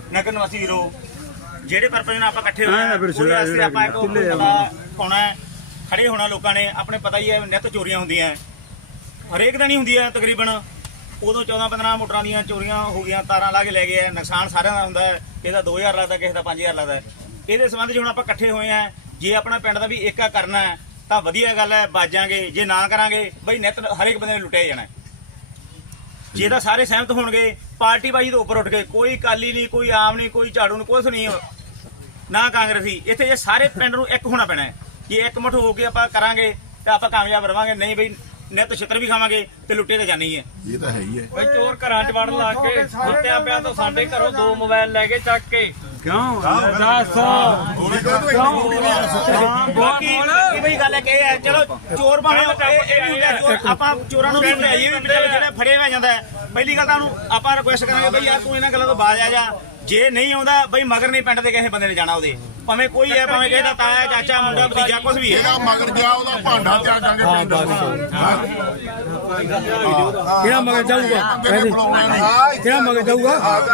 ਨਗਰ ਨਿਵਾਸੀ ਵੀਰੋ, ਜਿਹੜੇ ਪਰਪਸ ਨਾਲ ਆਪਾਂ ਇਕੱਠੇ ਹੋਏ ਆ ਆਪਾਂ ਇੱਕ ਪਤਾ ਪਾਉਣਾ ਖੜੇ ਹੋਣਾ ਲੋਕਾਂ ਨੇ। ਆਪਣੇ ਪਤਾ ਹੀ ਹੈ ਨਿੱਤ ਚੋਰੀਆਂ ਹੁੰਦੀਆਂ, ਹਰੇਕ ਦਿਨ ਹੀ ਹੁੰਦੀਆਂ ਤਕਰੀਬਨ। ਉਦੋਂ 14-15 ਮੋਟਰਾਂ ਦੀਆਂ ਚੋਰੀਆਂ ਹੋ ਗਈਆਂ, ਤਾਰਾਂ ਲਾ ਕੇ ਲੈ ਗਏ। ਨੁਕਸਾਨ ਸਾਰਿਆਂ ਦਾ ਹੁੰਦਾ, ਕਿਸੇ ਦਾ 2000 ਲੱਗਦਾ, ਕਿਸੇ ਦਾ 5000 ਲੱਗਦਾ। ਇਹਦੇ ਸੰਬੰਧ 'ਚ ਹੁਣ ਆਪਾਂ ਇਕੱਠੇ ਹੋਏ ਆ। ਜੇ ਆਪਣਾ ਪਿੰਡ ਦਾ ਵੀ ਏਕਾ ਕਰਨਾ ਹੈ ਤਾਂ ਵਧੀਆ ਗੱਲ ਹੈ, ਬਾਜਾਂਗੇ। ਜੇ ਨਾ ਕਰਾਂਗੇ ਬਈ ਨਿੱਤ ਹਰੇਕ ਬੰਦੇ ਨੇ ਲੁੱਟਿਆ ਜਾਣਾ। ਜੇ ਤਾਂ ਸਾਰੇ ਸਹਿਮਤ ਹੋਣਗੇ, ਪਾਰਟੀ ਬਾਜੀ ਤੋਂ ਉੱਪਰ ਉੱਠ ਕੇ, ਕੋਈ ਅਕਾਲੀ ਨਹੀਂ, ਕੋਈ ਆਮ ਨਹੀਂ, ਕੋਈ ਝਾੜੂ ਨਹੀਂ, ਕੁਛ ਨਹੀਂ, ਨਾ ਕਾਂਗਰਸੀ। ਇੱਥੇ ਜੇ ਸਾਰੇ ਪਿੰਡ ਨੂੰ ਇੱਕ ਹੋਣਾ ਪੈਣਾ ਹੈ। ਜੇ ਇੱਕਮੁੱਠ ਹੋ ਕੇ ਆਪਾਂ ਕਰਾਂਗੇ ਤਾਂ ਆਪਾਂ ਕਾਮਯਾਬ ਰਵਾਂਗੇ। ਨਹੀਂ ਬਈ ਨਿੱਤ ਛਿੱਤਰ ਵੀ ਖਾਵਾਂਗੇ ਤੇ ਲੁੱਟੇ ਤਾਂ ਜਾਣੀ ਹੈ। ਇਹ ਤਾਂ ਹੈ ਹੀ ਹੈ ਬਈ ਚੋਰ ਘਰਾਂ 'ਚ ਵੜਨ ਲੱਗ ਕੇ ਸੁੱਤਿਆਂ ਪਿਆ ਤਾਂ ਸਾਡੇ ਘਰੋਂ 2 ਮੋਬਾਈਲ ਲੈ ਕੇ ਚੱਕ ਕੇ। ਕਿਉਂ ਦੱਸ ਬਾਕੀ ਇਹ ਬਈ ਗੱਲ ਇਹ ਹੈ, ਚਲੋ ਚੋਰ ਭਾਵੇਂ ਇਹ ਵੀ ਹੁੰਦਾ ਚੋਰ, ਆਪਾਂ ਚੋਰਾਂ ਨੂੰ ਵੀ ਭਜਾਈਏ ਵੀ ਜਿਹੜੇ ਫੜੇ ਹੋ ਜਾਂਦਾ। ਪਹਿਲੀ ਗੱਲ ਤਾਂ ਉਹਨੂੰ ਆਪਾਂ ਰਿਕੁਐਸਟ ਕਰਾਂਗੇ ਬਈ ਯਾਰ ਤੂੰ ਇਹਨਾਂ ਗੱਲਾਂ ਤੋਂ ਬਾਜ਼ ਆ ਜਾ। ਜੇ ਨਹੀਂ ਆਉਂਦਾ ਬਈ ਮਗਰ ਨਹੀਂ ਪਿੰਡ ਦੇ ਕਿਸੇ ਬੰਦੇ ਨੇ ਜਾਣਾ। ਉਹਦੇ ਭਾਵੇਂ ਕੋਈ ਹੈ, ਭਾਵੇਂ ਕਿਸੇ ਦਾ ਤਾਇਆ, ਚਾਚਾ, ਮੁੰਡਾ, ਭਤੀਜਾ, ਕੁਝ ਵੀ ਹੈ, ਮਗਰ ਗਿਆ ਉਹਦਾ ਭਾਂਡਾ ਤਿਆਗਾਂਗੇ ਪਿੰਡ ਕਿਹੜਾ ਮਗਰ ਜਾਊਗਾ? ਕਿਹੜਾ ਮਗਰ ਜਾਊਗਾ?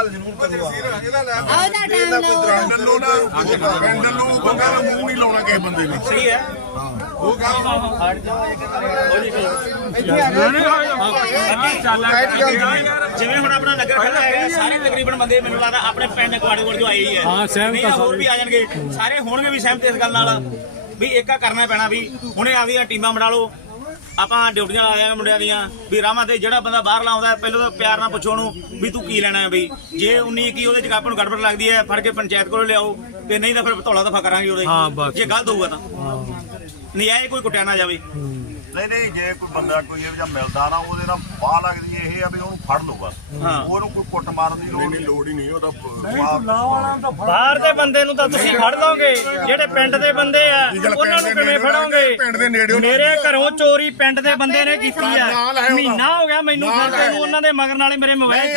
ਪਿੰਡ ਨੂੰ ਬੰਦਾ ਮੂੰਹ ਨਹੀਂ ਲਾਉਣਾ ਕਿਸੇ ਬੰਦੇ ਨੇ। ਸਹੀ ਹੈ। ਜਿਵੇਂ ਹੁਣ ਆਪਣਾ ਨਗਰ ਖੜਾ ਹੈਗਾ, ਸਾਰੇ ਤਕਰੀਬਨ ਬੰਦੇ ਮੈਨੂੰ ਲੱਗਦਾ ਆਪਣੇ ਪਿੰਡ ਕੁਆੜੇ ਕੋਲ ਜੋ ਆਏ ਹੀ ਹੈ। ਹੋਰ ਵੀ ਆ ਜਾਣਗੇ, ਸਾਰੇ ਹੋਣਗੇ ਵੀ ਸਹਿਮਤ ਇਸ ਗੱਲ ਨਾਲ ਵੀ ਏਕਾ ਕਰਨਾ ਪੈਣਾ। ਵੀ ਹੁਣੇ ਆਵੀਆਂ ਟੀਮਾਂ ਬਣਾ ਲਓ, ਆਪਾਂ ਡਿਊਟੀਆਂ ਆਇਆ ਮੁੰਡਿਆਂ ਦੀਆਂ ਵੀ ਰਾਵਾਂ ਤੇ। ਜਿਹੜਾ ਬੰਦਾ ਬਾਹਰ ਲਾਉਂਦਾ ਪਹਿਲਾਂ ਤਾਂ ਪਿਆਰ ਨਾਲ ਪੁੱਛੋ ਉਹਨੂੰ ਵੀ ਤੂੰ ਕੀ ਲੈਣਾ ਹੈ। ਬਈ ਜੇ 19-21 ਉਹਦੇ ਚ ਆਪਾਂ ਨੂੰ ਗੜਬੜ ਲੱਗਦੀ ਹੈ, ਫੜ ਕੇ ਪੰਚਾਇਤ ਕੋਲ ਲਿਆਓ, ਤੇ ਨਹੀਂ ਤਾਂ ਫਿਰ ਧੌਲਾ ਦਫਾ ਕਰਾਂਗੇ ਉਹਦੇ। ਜੇ ਗਲਤ ਹੋਊਗਾ ਤਾਂ ਨਜਾਇਜ਼ ਕੋਈ ਕੁੱਟਿਆ ਨਾ ਜਾਵੇ। ਨਹੀਂ ਜੇ ਕੋਈ ਬੰਦਾ ਕੋਈ ਇਹ ਜਿਹਾ ਮਿਲਦਾ ਨਾ, ਉਹਦੇ ਨਾਲ ਬਾਹ ਲੱਗਦੀ ਇਹ ਆ ਵੀ ਉਹਨੂੰ ਫੜ ਲਓ ਬਸ। ਉਹਨੂੰ ਕੋਈ ਕੁੱਟ ਮਾਰਨ ਦੀ ਲੋੜ ਹੀ ਨਹੀਂ। ਉਹਦਾ ਬਾਹਰ ਦੇ ਬੰਦੇ ਨੂੰ ਤਾਂ ਤੁਸੀਂ ਫੜ ਲਓਗੇ, ਜਿਹੜੇ ਪਿੰਡ ਦੇ ਬੰਦੇ ਆ ਉਹਨਾਂ ਨੂੰ ਕਿਵੇਂ ਫੜੋਗੇ? ਪਿੰਡ ਦੇ ਨੇੜੇ ਮੇਰੇ ਘਰੋਂ ਚੋਰੀ ਪਿੰਡ ਦੇ ਬੰਦੇ ਨੇ ਕੀਤੀ ਆ। ਮਹੀਨਾ ਹੋ ਗਿਆ ਮੈਨੂੰ ਫਿਰਦੇ ਨੂੰ, ਉਹਨਾਂ ਦੇ ਮਗਰ ਨਾਲੇ ਮੇਰੇ ਮੋਬਾਈਲ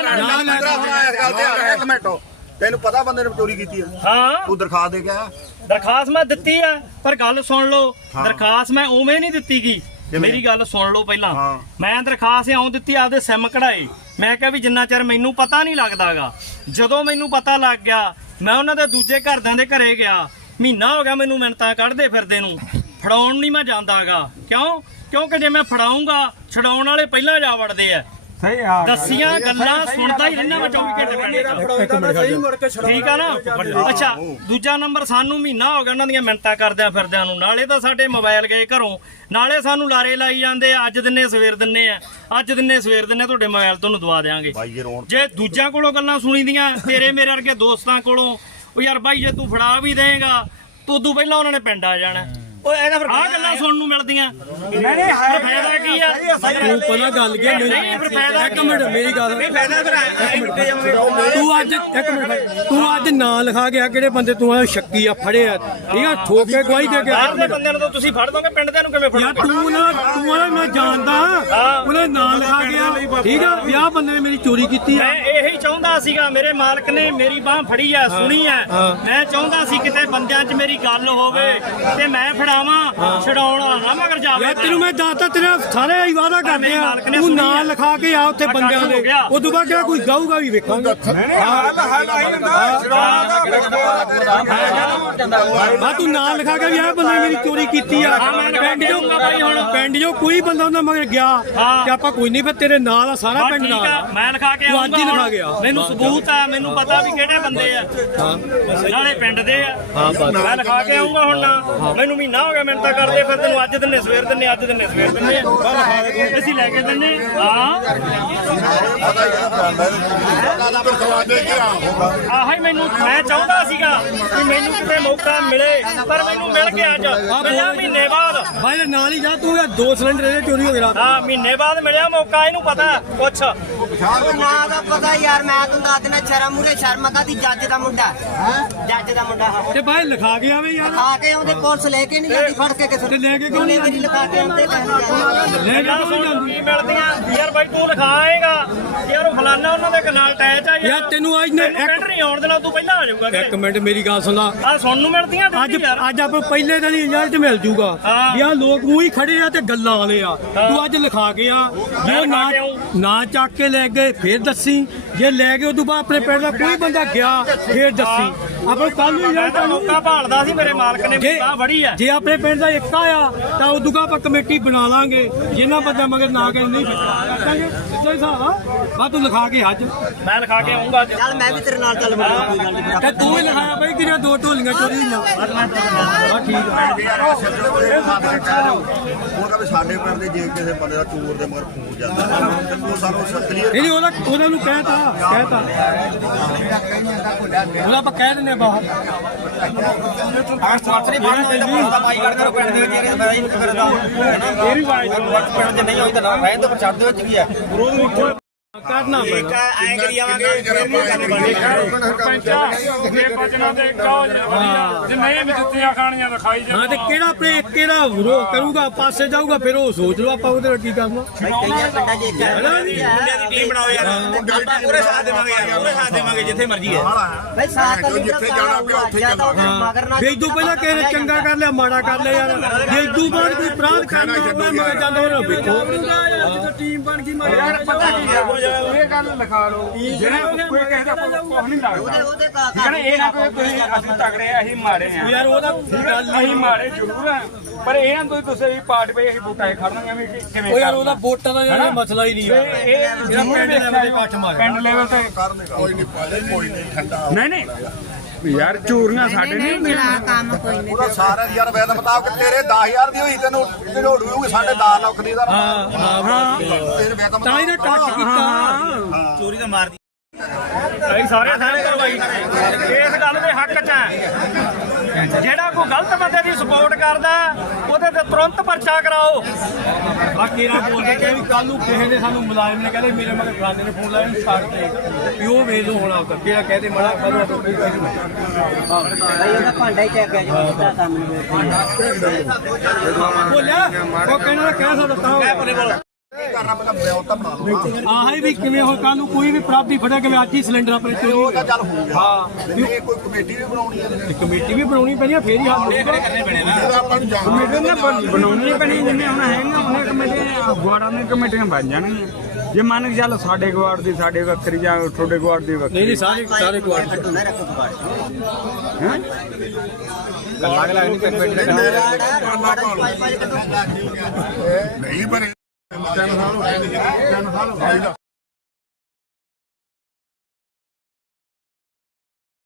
ਇੱਕ ਮਿੰਟ, ਤੈਨੂੰ ਪਤਾ ਬੰਦੇ ਨੇ ਚੋਰੀ ਕੀਤੀ ਆ? ਹਾਂ, ਤੂੰ ਦਰਖਾਸਤ ਦੇ ਕੇ ਆਇਆ? ਦਰਖਾਸਤ ਮੈਂ ਦਿੱਤੀ ਆ, ਪਰ ਗੱਲ ਸੁਣ ਲਓ, ਦਰਖਾਸਤ ਮੈਂ ਉਵੇਂ ਨਹੀਂ ਦਿੱਤੀ ਗਈ। ਮੇਰੀ ਗੱਲ ਸੁਣ ਲਓ ਪਹਿਲਾਂ। ਮੈਂ ਦਰਖਾਸਤ ਇਉਂ ਦਿੱਤੀ, ਆਪਦੇ ਸਿਮ ਕਢਾਏ। ਮੈਂ ਕਿਹਾ ਵੀ ਜਿੰਨਾ ਚਿਰ ਮੈਨੂੰ ਪਤਾ ਨਹੀਂ ਲੱਗਦਾਗਾ, ਜਦੋਂ ਮੈਨੂੰ ਪਤਾ ਲੱਗ ਗਿਆ ਮੈਂ ਉਹਨਾਂ ਦੇ ਦੂਜੇ ਘਰਦਿਆਂ ਦੇ ਘਰੇ ਗਿਆ। ਮਹੀਨਾ ਹੋ ਗਿਆ ਮੈਨੂੰ ਮਿੰਨਤਾਂ ਕੱਢਦੇ ਫਿਰਦੇ ਨੂੰ, ਫੜਾਉਣ ਨਹੀਂ ਮੈਂ ਜਾਂਦਾਗਾ। ਕਿਉਂਕਿ ਜੇ ਮੈਂ ਫੜਾਉਂਗਾ, ਛਡਾਉਣ ਵਾਲੇ ਪਹਿਲਾਂ ਜਾ ਵੜਦੇ ਆ। ਦੱਸੀਆਂ ਗੱਲਾਂ ਸੁਣਦਾ ਹੀ ਰਹਿਣਾ ਮੈਂ 24 ਘੰਟੇ ਪਿੰਡ। ਠੀਕ ਆ ਨਾ? ਅੱਛਾ, ਦੂਜਾ ਨੰਬਰ, ਸਾਨੂੰ ਮਹੀਨਾ ਹੋ ਗਿਆ ਉਹਨਾਂ ਦੀਆਂ ਮਿੰਨਤਾਂ ਕਰਦਿਆਂ ਫਿਰਦਿਆਂ ਨੂੰ। ਨਾਲੇ ਤਾਂ ਸਾਡੇ ਮੋਬਾਈਲ ਗਏ ਘਰੋਂ, ਨਾਲੇ ਸਾਨੂੰ ਲਾਰੇ ਲਾਈ ਜਾਂਦੇ ਆ, ਅੱਜ ਦਿਨੇ ਸਵੇਰ ਦਿੰਨੇ ਆ, ਅੱਜ ਦਿਨੇ ਸਵੇਰ ਦਿੰਨੇ, ਤੁਹਾਡੇ ਮੋਬਾਈਲ ਤੁਹਾਨੂੰ ਦਵਾ ਦੇਾਂਗੇ। ਜੇ ਦੂਜਿਆਂ ਕੋਲੋਂ ਗੱਲਾਂ ਸੁਣੀ ਦੀਆਂ, ਤੇਰੇ ਮੇਰੇ ਵਰਗੇ ਦੋਸਤਾਂ ਕੋਲੋਂ, ਉਹ ਯਾਰ ਬਾਈ ਜੇ ਤੂੰ ਫੜਾ ਵੀ ਦੇਂਗਾ ਤੂੰ ਉਦੋਂ ਪਹਿਲਾਂ ਉਹਨਾਂ ਨੇ ਪਿੰਡ ਆ ਜਾਣਾ। ਉਹ ਇਹਦਾ ਫਿਰ ਆਹ ਗੱਲਾਂ ਸੁਣਨ ਨੂੰ ਮਿਲਦੀਆਂ। ਫਾਇਦਾ ਕੀ ਆ? ਤੂੰ ਪਹਿਲਾਂ ਗੱਲ ਕੀ ਨਹੀਂ, ਫਿਰ ਫਾਇਦਾ ਇੱਕ ਮਿੰਟ ਮੇਰੀ ਗੱਲ। ਨਹੀਂ ਫਾਇਦਾ ਫਿਰ ਤੂੰ ਅੱਜ ਇੱਕ ਮਿੰਟ, ਤੂੰ ਅੱਜ ਨਾਂ ਲਿਖਾ ਗਿਆ ਕਿਹੜੇ ਬੰਦੇ ਤੂੰ ਆ ਸ਼ੱਕੀ ਆ ਫੜੇ ਆ, ਠੀਕ ਆ? ਠੋਕ ਕੇ ਗਵਾਹੀ ਦੇ ਕੇ ਬਾਹਰ ਦੇ ਬੰਦਿਆਂ ਨੂੰ ਤਾਂ ਤੁਸੀਂ ਫੜ ਦੋਗੇ, ਪਿੰਡ ਦੇ ਨੂੰ ਕਿਵੇਂ ਯਾਰ ਫੜੋਗੇ? ਤੂੰ ਮੈਂ ਜਾਣਦਾ, ਉਹਨੇ ਨਾਂ ਲਿਖਾ ਗਿਆ, ਠੀਕ ਆ? 50 ਬੰਦੇ ਨੇ ਮੇਰੀ ਚੋਰੀ ਕੀਤੀ ਆ। ਮੈਂ ਇਹੀ ਚਾਹੁੰਦਾ ਸੀਗਾ, ਮੇਰੇ ਮਾਲਕ ਨੇ ਮੇਰੀ ਬਾਹ ਫੜੀ ਆ, ਸੁਣੀ ਆ। ਮੈਂ ਚਾਹੁੰਦਾ ਸੀ ਕਿਤੇ ਬੰਦਿਆਂ 'ਚ ਮੇਰੀ ਗੱਲ ਹੋਵੇ ਤੇ ਮੈਂ ਫੜਾਵਾਂ, ਛਡਾਉਣ ਵਾਲਾ ਨਾ ਮਗਰ ਜਾਵੇ। ਯਾਰ ਤੈਨੂੰ ਮੈਂ ਦੱਸਤਾ, ਤੇਰਾ ਸਾਰੇ ਹੀ ਵਾਅਦਾ ਕਰਦੇ ਆ, ਤੂੰ ਨਾਂ ਲਿਖਾ ਕੇ ਆ ਉੱਥੇ ਬੰਦਿਆਂ ਦੇ। ਉਦੋਂ ਬਾਅਦ ਕਿਹੜਾ ਕੋਈ ਗਾਊਗਾ ਵੀ ਵੇਖਾਂਗਾ। ਆ ਤੂੰ ਨਾਂ ਲਿਖਾ ਕੇ ਵੀ ਆ ਬੰਦੇ ਮੇਰੀ ਚੋਰੀ ਕੀਤੀ ਆ। ਪਿੰਡ ਜੋ ਕੋਈ ਬੰਦਾ ਉਹਨਾਂ ਮਗਰ ਗਿਆ ਤੇ ਆਪਾਂ ਕੋਈ ਨਹੀਂ, ਫਿਰ ਤੇਰੇ ਨਾਲ ਆ ਸਾਰਾ ਪਿੰਡ ਨਾਲ ਆ। ਮੈਂ ਲਿਖਾ ਕੇ ਤੂੰ ਅੱਜ ਹੀ ਲਿਖਾ ਗਿਆ। ਮੈਨੂੰ ਸਬੂਤ ਆ, ਮੈਨੂੰ ਪਤਾ ਵੀ ਕਿਹੜੇ ਬੰਦੇ ਆ, ਨਾਲੇ ਪਿੰਡ ਦੇ ਆ। ਮੈਂ ਲਿਖਾ ਕੇ ਆਉਂਗਾ ਹੁਣ ਨਾ। ਮੈਨੂੰ ਮਹੀਨਾ ਹੋ ਗਿਆ ਮੈਨੂੰ ਤਾਂ ਕਰਦੇ ਫਿਰ ਤੈਨੂੰ ਅੱਜ ਦਿਨੇ ਸਵੇਰ ਦਿਨੇ, ਅੱਜ ਦਿਨੇ ਸਵੇਰ ਦਿਨੇ ਅਸੀਂ ਲੈ ਕੇ ਦਿੰਨੇ। ਆਹ ਹੀ ਮੈਨੂੰ ਮੈਂ ਚਾਹੁੰਦਾ ਸੀਗਾ ਕਿ ਮੈਨੂੰ ਕਿਤੇ ਮੌਕਾ ਮਿਲੇ, ਪਰ ਮੈਨੂੰ ਮਿਲ ਗਿਆ ਅੱਜ 50 ਮਹੀਨੇ ਬਾਅਦ। ਭਾਈ ਨਾਲ ਹੀ ਜਾ ਤੂੰ, 2 ਸਿਲੰਡਰ ਇਹਦੇ ਚੋਰੀ ਹੋ ਗਏ ਰਾਤ। ਹਾਂ, ਮਹੀਨੇ ਬਾਅਦ ਮਿਲਿਆ ਮੌਕਾ। ਇਹਨੂੰ ਪਤਾ ਕੁਛ ਨਾ ਦਾ ਪਤਾ ਯਾਰ, ਮੈਂ ਤੁਹਾਨੂੰ ਦੱਸ ਦੇਣਾ, ਸ਼ਰਮ ਮੂਰੇ ਸ਼ਰਮ ਕਾਦੀ? ਜੱਜ ਦਾ ਮੁੰਡਾ, ਜੱਜ ਦਾ ਮੁੰਡਾ ਤੇ ਭਾਈ ਲਿਖਾ ਕੇ ਆਵੇ ਯਾਰ। ਆ ਕੇ ਉਹਦੇ ਪੁਲਿਸ ਲੈ ਕੇ ਨਹੀਂ ਜਾਂਦੀ ਫੜ ਕੇ ਕਿਸੇ ਤੇ ਲੈ ਕੇ ਕਿਉਂ ਨਹੀਂ ਮੇਰੀ ਲਿਖਾ ਕੇ ਆਉਂਦੇ ਕਹਿੰਦੇ ਲੈ ਕੇ ਯਾਰ ਕਿਉਂ ਨਹੀਂ ਸਾਨੂੰ ਜਾਂਦੀ ਕੀ ਮਿਲਦੀਆਂ ਯਾਰ ਬਾਈ ਤੂੰ ਲਿਖਾਏਗਾ ਯਾਰ ਉਹ ਫਲਾਨਾ ਉਹਨਾਂ ਦੇ ਨਾਲ ਅਟੈਚ ਆ ਯਾਰ ਤੈਨੂੰ ਅੱਜ ਨੇ ਪਿੰਡ ਨਹੀਂ ਆਉਣ ਦੇਣਾ ਤੂੰ ਪਹਿਲਾਂ ਆ ਜਾਊਗਾ ਇੱਕ ਮਿੰਟ ਮੇਰੀ ਗੱਲ ਸੁਣ ਲਾ ਆ ਸੁਣਨ ਨੂੰ ਮਿਲਦੀਆਂ ਅੱਜ ਯਾਰ ਅੱਜ ਆਪਾਂ ਪਹਿਲੇ ਦਿਨ ਹੀ ਰਿਜ਼ਲਟ ਮਿਲ ਜੂਗਾ ਹਾਂ। ਵੀ ਆ ਲੋਕ ਮੂੰਹ ਹੀ ਖੜੇ ਆ ਤੇ ਗੱਲਾਂ ਵਾਲੇ ਆ ਤੂੰ ਅੱਜ ਲਿਖਾ ਕੇ ਆ ਜੇ ਉਹ ਲਿਖਾ ਕੇ ਆਊਂ। ਨਾ ਚੱਕ ਕੇ ਲੈ ਗਏ ਫੇਰ ਦੱਸੀ ਜੇ ਲੈ ਗਏ ਉਦੋਂ ਬਾਅਦ ਆਪਣੇ ਪਿੰਡ ਦਾ ਕੋਈ ਬੰਦਾ ਗਿਆ ਫੇਰ ਦੱਸੀ ਆਪਾਂ ਕੱਲ ਨੂੰ ਮੈਂ ਰਿਜ਼ਲਟ ਤਾਂ ਲੋਕਾਂ ਭਾਲਦਾ ਸੀ ਮੇਰੇ ਮਾਲਕ ਨੇ ਜੇ ਤਾਂ ਫੜੀ ਆ ਜੇ ਆਪਣੇ ਪਿੰਡ ਦਾ ਇੱਕ ਆ ਤਾਂ ਉਦੋਂ ਬਾਅਦ ਆਪਾਂ ਕਮੇਟੀ ਬਣਾ ਲਾਂਗੇ ਜਿੰਨਾ ਬੰਦਾ ਮਗਰ ਨਾ ਗਏ ਨਹੀਂ ਕਰਾਂਗੇ ਇਦਾਂ ਹੀ ਹਿਸਾਬ ਆ ਬਾ ਤੂੰ ਲਿਖਾ ਕੇ ਅੱਜ ਮੈਂ ਲਿਖਾ ਕੇ ਆਉਂਗਾ ਅੱਜ ਚੱਲ ਮੈਂ ਵੀ ਤੇਰੇ ਨਾਲ ਚੱਲ ਬਣਾ ਕੋਈ ਗੱਲ ਨਹੀਂ ਤੇ ਤੂੰ ਹੀ ਲਿਖਾਇਆ ਬਈ ਕਿਹਨਾਂ 2 ਢੋਲੀਆਂ ਚੋਰੀ ਨਾ ਹਾਂ ਠੀਕ ਆ ਉਹ ਕਹਿੰਦੇ ਸਾਡੇ ਪਿੰਡ ਦੇ ਜੇ ਕਿਸੇ ਬੰਦੇ ਦਾ ਚੋਰ ਦੇ ਮਗਰ ਫੂਰ ਜਾਂਦਾ ਤੇ ਉਹ ਸਾਨੂੰ ਕਲੀਅਰ ਨਹੀਂ ਉਹਨਾਂ ਨੂੰ ਕਹਿਤਾ ਉਹਦਾ ਆਪਾਂ ਕਹਿ ਦਿੰਦੇ ਆ ਬਾਹਰ ਸਾਥਰੀ ਭਾਈ ਕਰੋ ਪਿੰਡ ਦੇ ਵਿੱਚ ਇਹ ਫਾਇਦਾ ਹੀ ਨਹੀਂ ਕਰਦਾ ਇਹ ਵੀ ਪਿੰਡ 'ਚ ਨਹੀਂ ਹੋਈ ਤਾਂ ਨਾ ਫਾਇਦਾ ਤਾਂ ਪ੍ਰਚਾਰ ਦੇ ਵਿੱਚ ਵੀ ਹੈ ਕਰਨਾ ਇੱਕ ਐਂ ਕਰੀ ਜਾਵਾਂਗੇ ਹਾਂ ਤੇ ਕਿਹੜਾ ਆਪਣੇ ਇੱਕੇ ਦਾ ਵਿਰੋਧ ਕਰੂਗਾ ਪਾਸੇ ਜਾਊਗਾ ਫਿਰ ਉਹ ਸੋਚ ਲਓ ਆਪਾਂ ਉਹਦੇ ਨਾਲ ਕੀ ਕਰਨਾ ਕਈਆਂ ਪਿੰਡਾਂ 'ਚ ਇੱਕ ਮੁੰਡਿਆਂ ਦੀ ਟੀਮ ਬਣਾਓ ਯਾਰ ਆਪਾਂ ਪੂਰੇ ਸਾਥ ਦੇਵਾਂਗੇ ਯਾਰ ਪੂਰੇ ਸਾਥ ਦੇਵਾਂਗੇ ਜਿੱਥੇ ਮਰਜ਼ੀ ਹੈ ਬਈ ਸਾਥ ਤਾਂ ਜਿੱਥੇ ਜਾਣਾ ਪਿਆ ਉੱਥੇ ਜਾਂਦਾ ਮਗਰ ਨਾ ਜੇ ਇਦੋਂ ਪਹਿਲਾਂ ਕਿਸੇ ਨੇ ਚੰਗਾ ਕਰ ਲਿਆ ਮਾੜਾ ਕਰ ਲਿਆ ਯਾਰ ਜੇ ਇਦੋਂ ਬਾਅਦ ਕੋਈ ਅਪਰਾਧ ਕਰਨਾ ਹੋਵੇ ਮੈਂ ਜਾਂਦਾ ਉਹਨਾਂ ਵੇਖੋ ਟੀਮ ਬਣ ਗਈ ਯਾਰ ਪਤਾ ਕੀ ਆ ਇਹ ਗੱਲ ਲਿਖਾ ਲਓ ਜਿਹੜੇ ਕੋਈ ਕਿਸੇ ਦਾ ਕੁਝ ਨਹੀਂ ਲੱਗਦਾ ਉਹਦੇ ਠੀਕ ਹੈ ਨਾ ਇਹ ਨਾ ਕੋਈ ਤੁਸੀਂ ਅਸੀਂ ਤਗੜੇ ਆ ਅਸੀਂ ਮਾੜੇ ਆ ਯਾਰ ਉਹਦਾ ਗੱਲ ਅਸੀਂ ਮਾੜੇ ਜ਼ਰੂਰ ਆ ਪਰ ਇਹ ਨਾ ਤੁਸੀਂ ਦੱਸੋ ਵੀ ਪਾਰਟ ਪਏ ਅਸੀਂ ਬੂਟਾ ਖੜਨਾਂਗੇ ਵੀ ਕਿਵੇਂ ਉਹ ਯਾਰ ਉਹਦਾ ਵੋਟਾਂ ਦਾ ਜਿਹੜਾ ਮਸਲਾ ਹੀ ਨਹੀਂ ਇਹ ਜਿਹੜਾ ਪਿੰਡ ਲੈਵਲ ਤੇ ਇਕੱਠ ਮਾਰਿਆ ਪਿੰਡ ਲੈਵਲ ਤੇ ਕੋਈ ਨਹੀਂ ਪਾਲੇ ਕੋਈ ਨਹੀਂ ਠੰਡਾ ਨਹੀਂ ਨਹੀਂ ਯਾਰ ਚੋਰੀਆਂ ਸਾਡੇ ਨਹੀਂ ਹੁੰਦੀਆਂ ਉਹਦਾ ਸਾਰਾ ਯਾਰ ਵੈਦ ਮੁਤਾਬਕ ਤੇਰੇ 10000 ਦੀ ਹੋਈ ਤੈਨੂੰ ਝੋੜੂਗੀ ਸਾਡੇ 10 ਲੱਖ ਦੀ ਦਾ ਹਾਂ ਤੇਰੇ ਵੈਦ ਤਾਂ ਮੁਤਾਬਕ ਇਹਨੇ ਟੱਚ ਕੀਤਾ ਚੋਰੀ ਤਾਂ ਮਾਰਦੀ ਅਸੀਂ ਸਾਰੇ ਥਾਣੇ ਕਰਵਾਈ ਇਸ ਗੱਲ ਦੇ ਹੱਕ 'ਚ ਹੈ ਜਿਹੜਾ ਕੋਈ ਗਲਤ ਬੰਦੇ ਦੀ ਸਪੋਰਟ ਕਰਦਾ ਉਹਦੇ ਤੇ ਤੁਰੰਤ ਪਰਚਾ ਕਰਾਓ ਬਾਕੀ ਨਾ ਬੋਲਦੇ ਕਿ ਵੀ ਕੱਲ ਨੂੰ ਕਿਸੇ ਨੇ ਸਾਨੂੰ ਮੁਲਾਜ਼ਮ ਨੇ ਕਹਿੰਦੇ ਮੇਰੇ ਮਗਰ ਫਲਾਣੇ ਨੇ ਫੋਨ ਲਾਇਆ ਛੱਡ ਤੇ ਵੀ ਉਹ ਵੇਚ ਲਓ ਹੁਣ ਆਪ ਕਿਹੜਾ ਕਹਦੇ ਮੜਾ ਕਰੋ ਟੋਪੀ ਕਰੀ ਬਈ ਉਹਦਾ ਭਾਂਡਾ ਹੀ ਚੱਕ ਗਿਆ ਜੀ ਉਹਦਾ ਸਾਹਮਣੇ ਬੋਲਿਆ ਉਹ ਕਹਿੰਦਾ ਕਹਿ ਸਕਦਾ ਤਾਂ ਕਰਨਾ ਪਹਿਲਾਂ ਬਿਆਨ ਤਾਂ ਬਣਾ ਲਓ ਆਹ ਹੀ ਵੀ ਕਿਵੇਂ ਹੁਣ ਕੱਲ ਨੂੰ ਕੋਈ ਵੀ ਪ੍ਰਾਪਤੀ ਫੜਿਆ ਕਿ ਅੱਜ ਹੀ ਸਿਲੰਡਰ ਆਪਣੇ ਉਹ ਚੋਰੀ ਤਾਂ ਚੱਲ ਹੋ ਗਿਆ ਹਾਂ ਇਹ ਕੋਈ ਕਮੇਟੀ ਵੀ ਬਣਾਉਣੀ ਹੈ ਕਮੇਟੀ ਵੀ ਬਣਾਉਣੀ ਪੈਣੀ ਆ ਫੇਰ ਹੀ ਹੱਲ ਹੋਊਗਾ ਜਿਹੜਾ ਆਪਾਂ ਨੂੰ ਜਾਣਦਾ ਬਣਾਉਣੀ ਪੈਣੀ ਜਿੰਨੇ ਹੁਣ ਹੈਗੀਆਂ ਉਹਨੇ ਕਮੇਟੀਆਂ ਗੁਆੜਾਂ ਦੀਆਂ ਕਮੇਟੀਆਂ ਬਣ ਜਾਣਗੀਆਂ ਜੇ ਮੰਨ ਕੇ ਚੱਲ ਸਾਡੇ ਗੁਆੜ ਦੀ ਸਾਡੇ ਵੱਖਰੀ ਜਾਂ ਤੁਹਾਡੇ ਗੁਆੜ ਦੀ ਵੱਖਰੀ ਨਹੀਂ ਸਾਰੇ ਕੁਆਰ ਕੱਟੂ ਨਾ ਰੱਖੋ ਬਾੜ ਨਹੀਂ ਬਣੇ 3 ਸਾਲ ਹੋ ਗਏ 3 ਸਾਲ ਹੋ ਗਏ